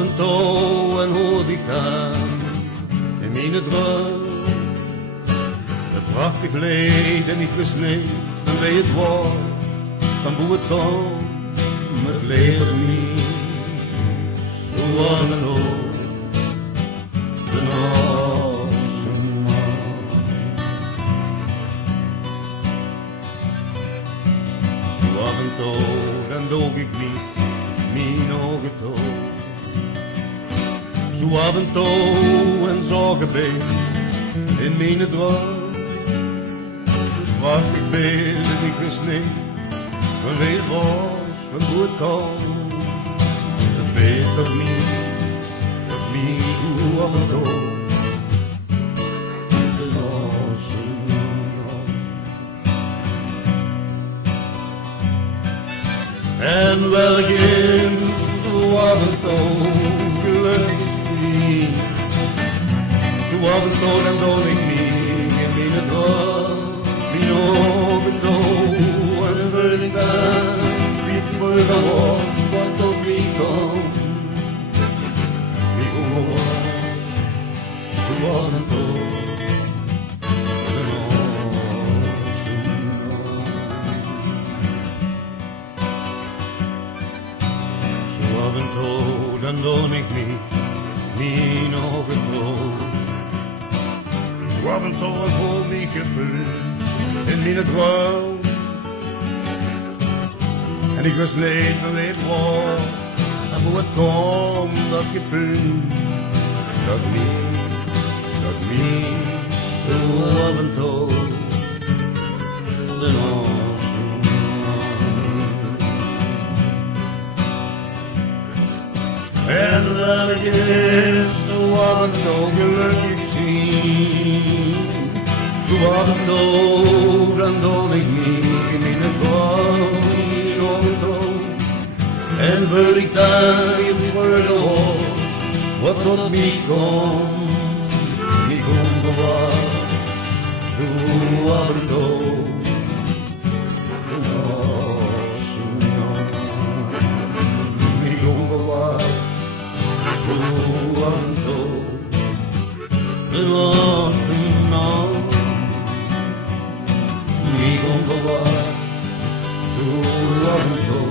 af en toe en hoorde ik dan in mijn droom een prachtig leed en niet gesneed en bij het woord van hoe het komt, maar het leert niet zo af en toe de Noorse maan. Zo af en toe dan doog ik niet mijn ogen toe. Zo af en toe en zorgenbeeld in mijn droom. Prachtig beeld en ik wist niet van wie het was, van hoe het komt. Het weet toch niet hoe af en toe de Noorse maan. En welk is zo af en toe gelukkig niet. Zo af en toe dan doe ik niet in mijn droom. Mijn ogen toe en wil ik dan wie het morgen was, wat tot wie komt. Wie gewoon zo af en toe de Noorse maan. Zo af en toe dan doe ik niet mijn ogen toe. Zo af en toe en voor mij gevuld in mijn droom. En ik was niet van weet waar en hoe het komt dat je punt dat niet zo af en toe de Noorse maan. En dat ik is zo af en toe gelukkig zien. Zo af en toe, dan doe ik niet in mijn droom, niet af en toe. En wil ik daar je worden hoor, wat tot mij komt, niet onverwacht. Zo af en toe, de Noorse maan, niet onverwacht. Zo af en toe, de Noorse maan. Niet onverwacht, zo af en toe.